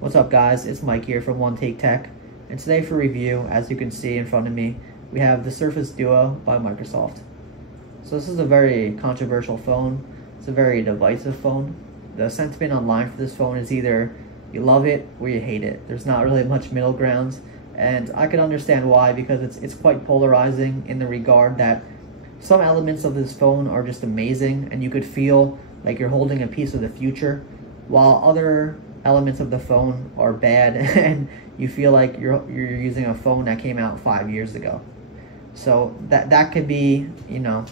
What's up guys, it's Mike here from Untitled Tech, and today for review, as you can see in front of me, we have the Surface Duo by Microsoft. So this is a very controversial phone. It's a very divisive phone. The sentiment online for this phone is either you love it or you hate it. There's not really much middle grounds, and I can understand why, because it's quite polarizing in the regard that some elements of this phone are just amazing and you could feel like you're holding a piece of the future, while other elements of the phone are bad and you feel like you're using a phone that came out 5 years ago. So that could be,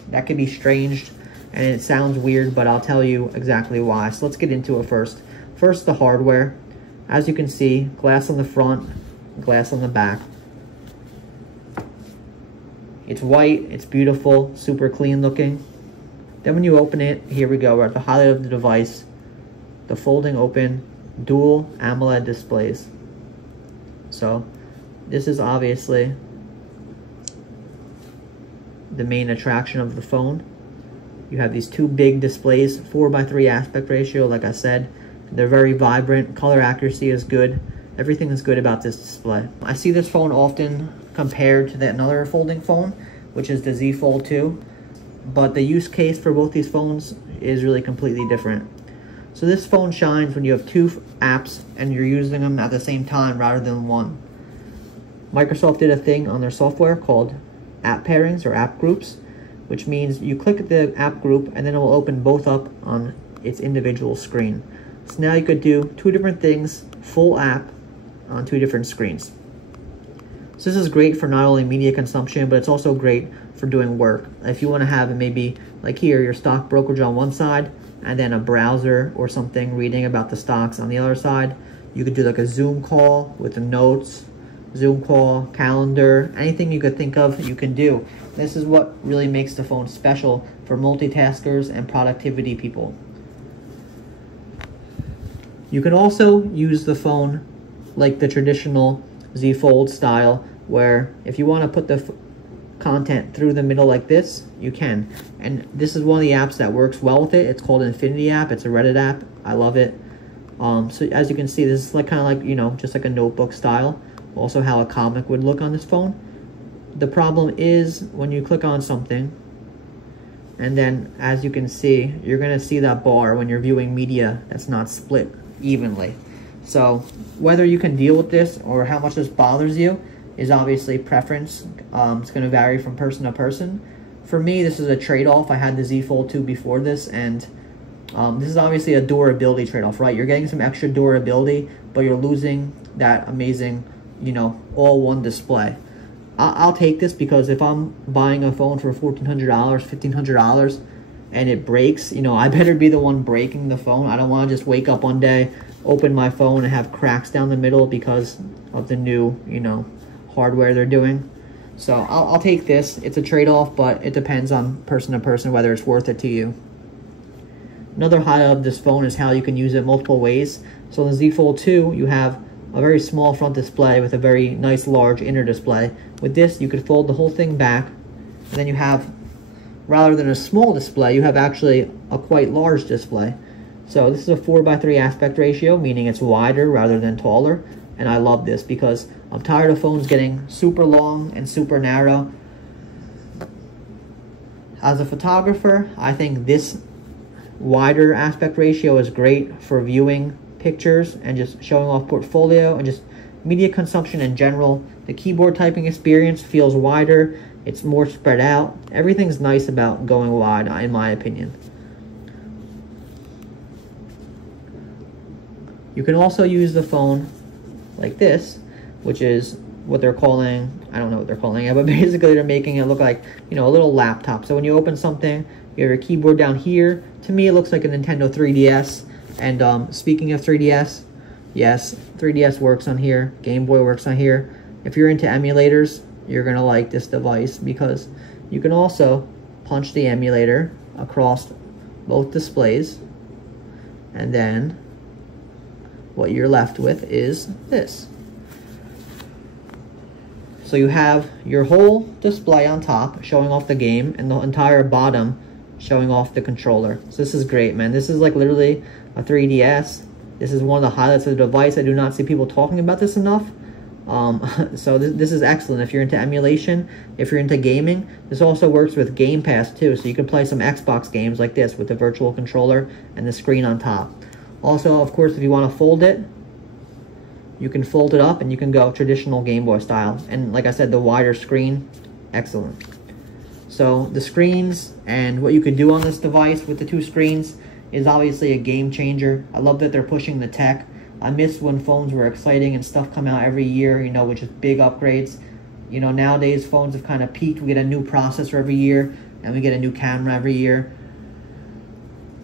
that could be strange and it sounds weird, but I'll tell you exactly why. So let's get into it first. First, the hardware. As you can see, glass on the front, glass on the back. It's white, it's beautiful, super clean looking. Then when you open it, here we go, we're at the highlight of the device, the folding open dual AMOLED displays. So this is obviously the main attraction of the phone. You have these two big displays, 4:3 aspect ratio, like I said. They're very vibrant, color accuracy is good. Everything is good about this display. I see this phone often compared to another folding phone, which is the Z Fold 2. But the use case for both these phones is really completely different. So this phone shines when you have two apps and you're using them at the same time rather than one. Microsoft did a thing on their software called app pairings or app groups, which means you click the app group and then it will open both up on its individual screen. So now you could do two different things, full app, on two different screens. So this is great for not only media consumption, but it's also great for doing work. If you want to have maybe, like here, your stock brokerage on one side, and then a browser or something reading about the stocks on the other side, you could do like a Zoom call with the notes, Zoom call, calendar, anything you could think of, you can do. This is what really makes the phone special for multitaskers and productivity people. You can also use the phone like the traditional Z Fold style, where if you want to put the content through the middle like this, you can. And this is one of the apps that works well with it. It's called Infinity app. It's a Reddit app. I love it. So as you can see, this is like kind of like, just like a notebook style. Also how a comic would look on this phone. The problem is when you click on something, and then as you can see, you're going to see that bar when you're viewing media that's not split evenly. So whether you can deal with this or how much this bothers you is obviously preference. It's going to vary from person to person. For me, this is a trade-off. I had the Z Fold 2 before this, and this is obviously a durability trade-off, right? You're getting some extra durability, but you're losing that amazing, all-one display. I'll take this because if I'm buying a phone for $1,400, $1,500, and it breaks, I better be the one breaking the phone. I don't want to just wake up one day, open my phone, and have cracks down the middle because of the new, hardware they're doing. So I'll take this. It's a trade-off, but it depends on person to person whether it's worth it to you. Another highlight of this phone is how you can use it multiple ways. So in the Z Fold 2, you have a very small front display with a very nice large inner display. With this, you could fold the whole thing back, and then you have, rather than a small display, you have actually a quite large display. So this is a 4:3 aspect ratio, meaning it's wider rather than taller. And I love this because I'm tired of phones getting super long and super narrow. As a photographer, I think this wider aspect ratio is great for viewing pictures and just showing off portfolio and just media consumption in general. The keyboard typing experience feels wider. It's more spread out. Everything's nice about going wide, in my opinion. You can also use the phone like this, which is what they're calling, I don't know what they're calling it, but basically they're making it look like, a little laptop. So when you open something, you have your keyboard down here. To me, it looks like a Nintendo 3DS. And speaking of 3DS, yes, 3DS works on here. Game Boy works on here. If you're into emulators, you're going to like this device because you can also punch the emulator across both displays, and then what you're left with is this. So you have your whole display on top showing off the game and the entire bottom showing off the controller. So this is great, man. This is like literally a 3DS This is one of the highlights of the device. I do not see people talking about this enough. So this is excellent if you're into emulation, if you're into gaming. This also works with Game Pass too, so you can play some Xbox games like this with the virtual controller and the screen on top. Also, of course, if you want to fold it, you can fold it up and you can go traditional Game Boy style. And like I said, the wider screen, excellent. So the screens and what you can do on this device with the two screens is obviously a game changer. I love that they're pushing the tech. I miss when phones were exciting and stuff come out every year, you know, which is big upgrades. You know, nowadays phones have kind of peaked. We get a new processor every year and we get a new camera every year.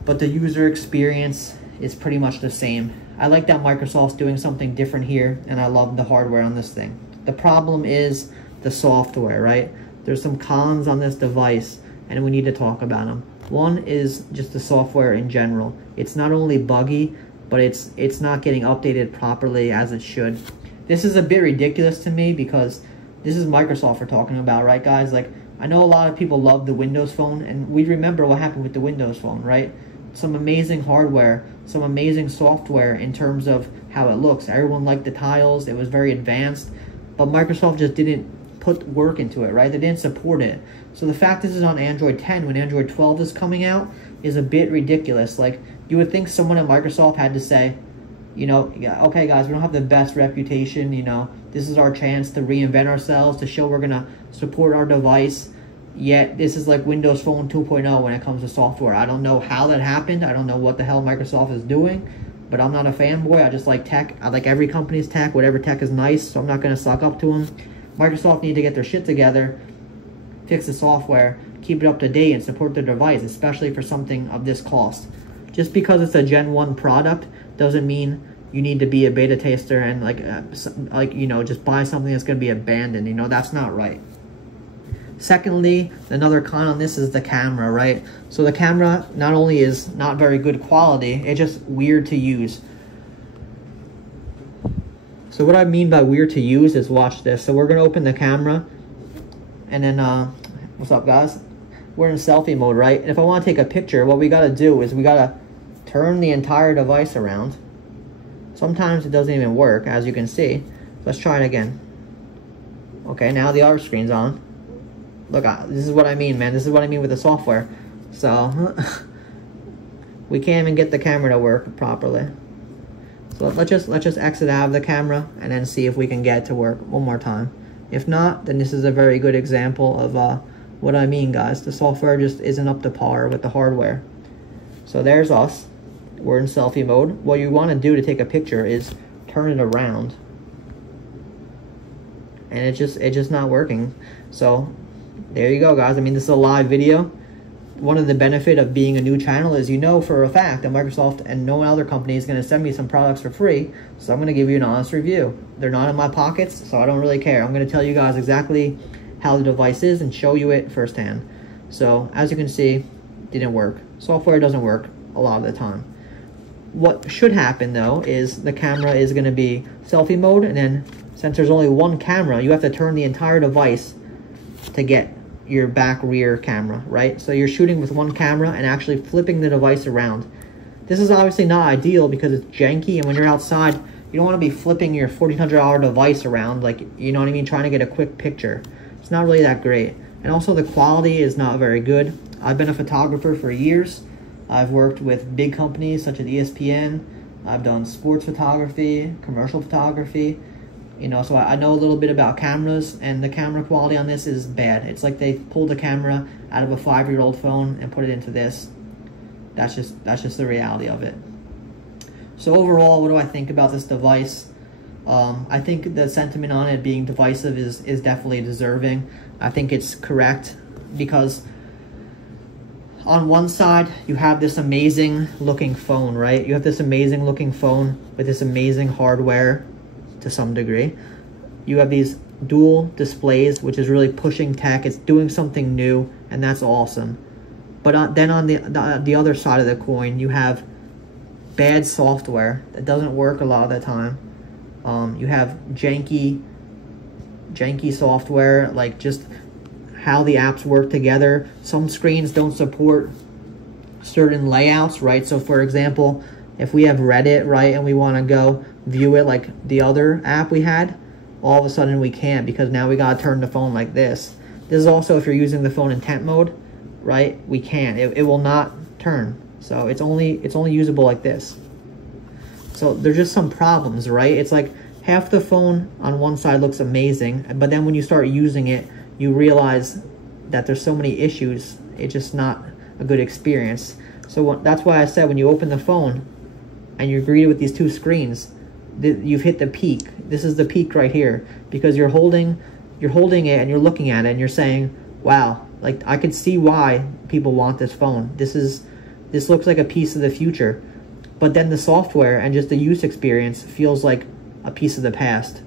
But the user experience is pretty much the same. I like that Microsoft's doing something different here, and I love the hardware on this thing. The problem is the software, right? There's some cons on this device, and we need to talk about them. One is just the software in general. It's not only buggy, but it's not getting updated properly as it should. This is a bit ridiculous to me because this is Microsoft we're talking about, right, guys? Like, I know a lot of people love the Windows Phone, and we remember what happened with the Windows Phone, right? Some amazing hardware, some amazing software in terms of how it looks. Everyone liked the tiles. It was very advanced, but Microsoft just didn't put work into it, right? They didn't support it. So the fact this is on Android 10 when Android 12 is coming out is a bit ridiculous. Like, you would think someone at Microsoft had to say, you know, yeah, okay guys, we don't have the best reputation, you know, this is our chance to reinvent ourselves, to show we're gonna support our device. Yet this is like Windows Phone 2.0 when it comes to software. I don't know how that happened. I don't know what the hell Microsoft is doing, but I'm not a fanboy. I just like tech. I like every company's tech. Whatever tech is nice, so I'm not going to suck up to them. Microsoft need to get their shit together, fix the software, keep it up to date, and support their device, especially for something of this cost. Just because it's a Gen 1 product doesn't mean you need to be a beta tester and like you know, just buy something that's going to be abandoned. You know, that's not right. Secondly, another con on this is the camera, right? So the camera not only is not very good quality, it's just weird to use. So what I mean by weird to use is, watch this. So we're going to open the camera, and then, what's up guys? We're in selfie mode, right? And if I want to take a picture, what we got to do is we got to turn the entire device around. Sometimes it doesn't even work, as you can see. Let's try it again. Okay, now the other screen's on. Look, this is what I mean, man. This is what I mean with the software. So, we can't even get the camera to work properly. So let's just exit out of the camera and then see if we can get it to work one more time. If not, then this is a very good example of what I mean, guys. The software just isn't up to par with the hardware. So there's us. We're in selfie mode. What you want to do to take a picture is turn it around. And it's just not working. So there you go, guys. I mean, this is a live video. One of the benefit of being a new channel is, you know for a fact that Microsoft and no other company is going to send me some products for free. So I'm going to give you an honest review. They're not in my pockets, so I don't really care. I'm going to tell you guys exactly how the device is and show you it firsthand. So as you can see, it didn't work. Software doesn't work a lot of the time. What should happen though is the camera is going to be selfie mode, and then since there's only one camera, you have to turn the entire device to get your back rear camera, right? So you're shooting with one camera and actually flipping the device around. This is obviously not ideal because it's janky, and when you're outside, you don't want to be flipping your $1,400 device around, like, you know what I mean, trying to get a quick picture. It's not really that great. And also the quality is not very good. I've been a photographer for years. I've worked with big companies such as ESPN. I've done sports photography, commercial photography. You know, so I know a little bit about cameras, and the camera quality on this is bad. It's like they pulled the camera out of a 5-year-old phone and put it into this. That's just the reality of it. So overall, what do I think about this device? I think the sentiment on it being divisive is definitely deserving. I think it's correct because on one side, you have this amazing looking phone, right? You have this amazing looking phone with this amazing hardware to some degree. You have these dual displays, which is really pushing tech. It's doing something new, and that's awesome. But then on the other side of the coin, you have bad software that doesn't work a lot of the time. You have janky software, like just how the apps work together. Some screens don't support certain layouts, right? So for example, if we have Reddit, right, and we want to go view it like the other app we had, all of a sudden we can't because now we gotta turn the phone like this. This is also if you're using the phone in tent mode, right? We can't. It will not turn. So it's only usable like this. So there's just some problems, right? It's like half the phone on one side looks amazing, but then when you start using it, you realize that there's so many issues. It's just not a good experience. So that's why I said when you open the phone and you're greeted with these two screens, you've hit the peak. This is the peak right here because you're holding it and you're looking at it and you're saying, wow, like I could see why people want this phone. This looks like a piece of the future. But then the software and just the use experience feels like a piece of the past.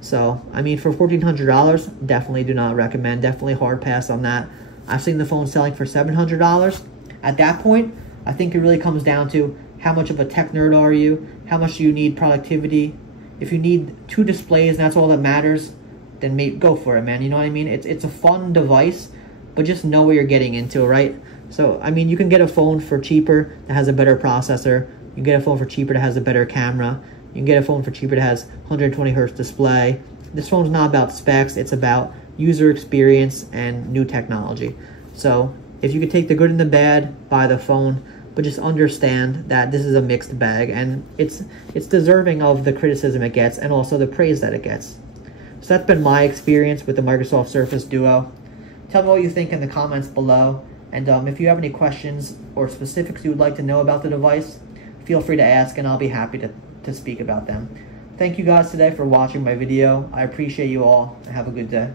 So, I mean, for $1,400, definitely do not recommend. Definitely hard pass on that. I've seen the phone selling for $700. At that point, I think it really comes down to how much of a tech nerd are you? How much do you need productivity? If you need 2 displays and that's all that matters, then go for it, man. You know what I mean? It's a fun device, but just know what you're getting into, right? So, I mean, you can get a phone for cheaper that has a better processor. You can get a phone for cheaper that has a better camera. You can get a phone for cheaper that has 120 hertz display. This phone's not about specs. It's about user experience and new technology. So, if you could take the good and the bad, buy the phone. But just understand that this is a mixed bag, and it's deserving of the criticism it gets and also the praise that it gets. So that's been my experience with the Microsoft Surface Duo. Tell me what you think in the comments below, and if you have any questions or specifics you would like to know about the device, feel free to ask and I'll be happy to speak about them. Thank you guys today for watching my video. I appreciate you all, and have a good day.